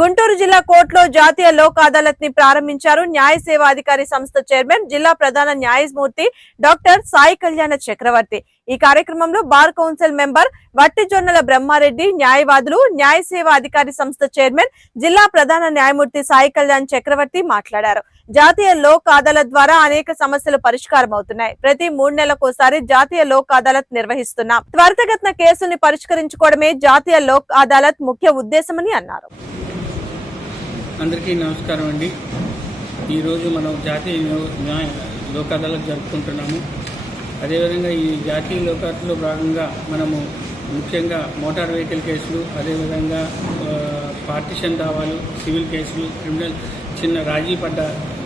గుంటూరు జిల్లా కోర్టులో జాతీయ లోక్ అదాలత్ని ప్రారంభించారు న్యాయ సేవా అధికారి సంస్థ చైర్మన్ జిల్లా ప్రధాన న్యాయమూర్తి డాక్టర్ సాయి కళ్యాణ చక్రవర్తి. ఈ కార్యక్రమంలో bar council member Vattijonnala Brahmareddy న్యాయవాదులు న్యాయ సేవా అధికారి సంస్థ చైర్మన్ జిల్లా ప్రధాన న్యాయమూర్తి సాయి కళ్యాణ్ చక్రవర్తి మాట్లాడారు. జాతీయ లోక్ అదాలత్ ద్వారా అనేక సమస్యలు పరిష్కారం అవుతున్నాయి ప్రతి మూడు నెలలకోసారి జాతీయ లోక్ అదాలత్ నిర్వహిస్తున్నాం. త్వరితగతిన కేసుల్ని పరిష్కరించుకోవడమే జాతీయ లోక్ అదాలత్ ముఖ్య ఉద్దేశమని అన్నారు. అందరికీ నమస్కారం అండి. ఈరోజు మనం జాతీయ న్యా- న్యాయ లోక్ అదాలత్ జరుపుకుంటున్నాము. అదేవిధంగా ఈ జాతీయ లోక్ అదాలత్లో భాగంగా మనము ముఖ్యంగా మోటార్ వెహికల్ కేసులు అదేవిధంగా పార్టీషన్ పార్టిషన్ దావాలు సివిల్ కేసులు క్రిమినల్ చిన్న రాజీ పడ్డ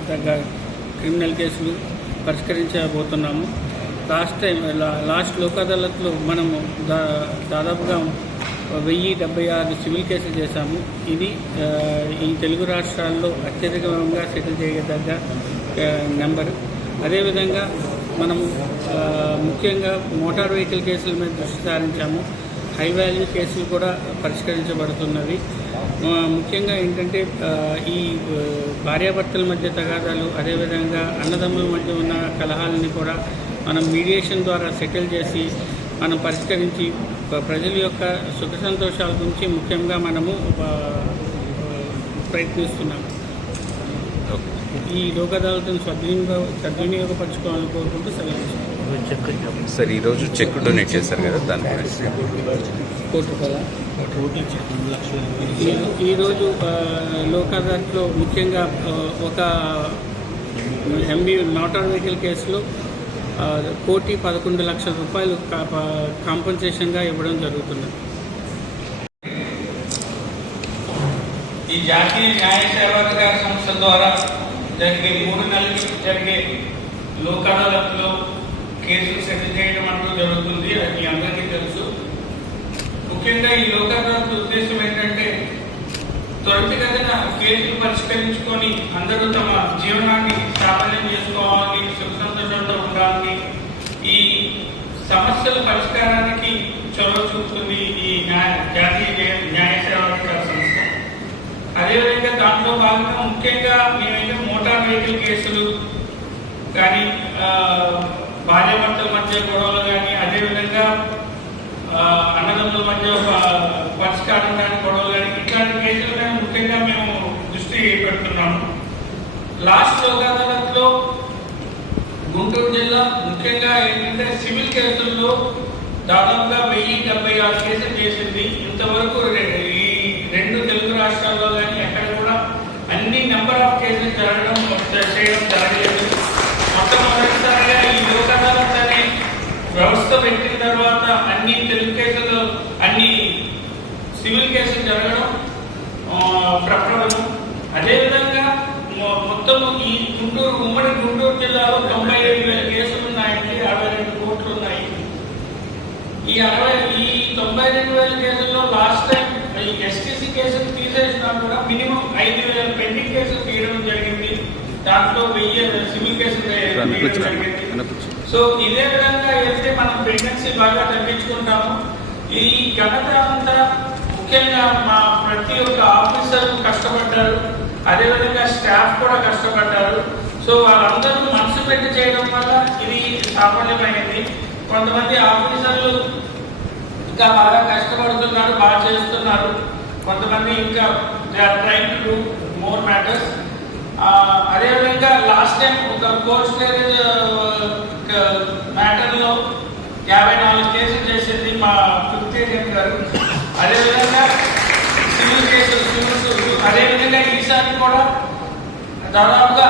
తగ్గ క్రిమినల్ కేసులు పరిష్కరించబోతున్నాము. లాస్ట్ టైం లా- లాస్ట్ లోక్ అదాలత్లో మనము దా దాదాపుగా వెయ్యి డెబ్బై ఆరు సివిల్ కేసులు చేశాము. ఇది ఈ తెలుగు రాష్ట్రాల్లో అత్యధికంగా సెటిల్ చేయదగ్గ నెంబరు. అదేవిధంగా మనము ముఖ్యంగా మోటార్ వెహికల్ కేసుల మీద దృష్టి సారించాము. హై వాల్యూ కేసులు కూడా పరిష్కరించబడుతున్నవి. ముఖ్యంగా ఏంటంటే ఈ భార్యాభర్తల మధ్య తగాదాలు అదేవిధంగా అన్నదమ్ముల మధ్య ఉన్న కలహాలని కూడా మనం మీడియేషన్ ద్వారా సెటిల్ చేసి మనం పరిష్కరించి ప్రజల యొక్క సుఖ సంతోషాల గురించి ముఖ్యంగా మనము ప్రయత్నిస్తున్నాము ఈ లోక్ అదాలత్ను సద్వినియోగ సద్వినియోగపరచుకోవాలని కోరుకుంటూ సెలవు. సార్ ఈరోజు చెక్ డొనేట్ చేశారు కదా దాని గురించి. కోర్టు కదా ఈరోజు ఆ, లోక్ అదాలత్లో ముఖ్యంగా ఒక ఎంబీ మోటార్ వెహికల్ కేసులో కోటి పదకొండు లక్షల రూపాయలు కాంపన్సేషన్గా ఇవ్వడం జరుగుతున్నది ఈ జాతీయ న్యాయ సేవాధికార సంస్థ ద్వారా జరిగే మూడు నెలలకి జరిగే లోక్ అదాలత్లో కేసులు సెటిల్ చేయడం అంటూ జరుగుతుంది. అది మీ అందరికీ తెలుసు. ముఖ్యంగా ఈ లోక్ అదాలత్ ఉద్దేశం ఏంటంటే త్వరితగతిన కేసులు పరిష్కరించుకొని అందరూ తమ జీవనాన్ని సామాన్యం చేసుకోవాలి సుఖ సంతోషంతో ఉండాలని ఈ సమస్యల పరిష్కారానికి చొరవ చూపుతుంది ఈ న్యాయ జాతీయ న్యాయ- సేవాధికార సంస్థ. అదేవిధంగా దాంట్లో భాగంగా ముఖ్యంగా మేమైతే మోటార్ వెహికల్ కేసులు కానీ ఆ, భార్యాభర్తల మధ్య గొడవలు కానీ అదేవిధంగా ఆ, అన్నదమ్ముల మధ్య పరిష్కారం కానీ గొడవలు కానీ ఇట్లాంటి కేసులు కానీ ముఖ్యంగా మేము దృష్టి పెడుతున్నాము. లాస్ట్ లోక్ అదాలత్లో గుంటూరు జిల్లా ముఖ్యంగా ఏంటంటే సివిల్ కేసుల్లో దాదాపుగా వెయ్యి డెబ్బై ఆరు కేసులు చేసింది. ఇంతవరకు ఈ రెండు తెలుగు రాష్ట్రాల్లో కానీ ఎక్కడ కూడా అన్ని నెంబర్ ఆఫ్ కేసులు జరగడం చేయడం జరగలేదు. మొట్టమొదటిసారిగా ఈ లోక్ అదాలత్ అనే వ్యవస్థ పెట్టిన తర్వాత అన్ని తెలుగు కేసులు అన్ని సివిల్ కేసులు జరగడం ఆ, అదేవిధంగా మొత్తం ఈ గుంటూరు ఉమ్మడి గుంటూరు జిల్లాలో తొంభై ఏడు వేల కేసులు ఉన్నాయండి అరవై రెండు కోట్లు ఉన్నాయి ఈ అరవై ఈ తొంభై రెండు వేల కేసుల్లో లాస్ట్ టైం ఈ ఎస్టీసీ కేసులు తీసేసినా కూడా మినిమం ఐదు వేల పెండింగ్ కేసులు తీయడం జరిగింది. దాంట్లో వెయ్యి సివిల్ కేసులు జరిగింది. సో ఇదే విధంగా అయితే మనం ప్రెగ్నెన్సీ బాగా తగ్గించుకుంటాము. ఈ ఘనత అంతా ముఖ్యంగా మా ప్రతి ఒక్క ఆఫీసర్ కష్టపడ్డారు. అదేవిధంగా స్టాఫ్ కూడా కష్టపడ్డారు. సో వాళ్ళందరూ మనసు పెట్టి చేయడం వల్ల ఇది సాఫల్యమైంది. కొంతమంది ఆఫీసర్లు ఇంకా బాగా కష్టపడుతున్నారు బాగా చేస్తున్నారు. కొంతమంది ఇంకా train to do more matters. అదేవిధంగా లాస్ట్ టైం ఒక కోర్ట్ మ్యాటర్లో యాభై నాలుగు కేసులు చేసింది మా ఫిఫ్త్ ఏజెంట్ గారు. అదేవిధంగా సివిల్ కేసులు సివిల్స్ అదేవిధంగా ఈసారి కూడా దాదాపుగా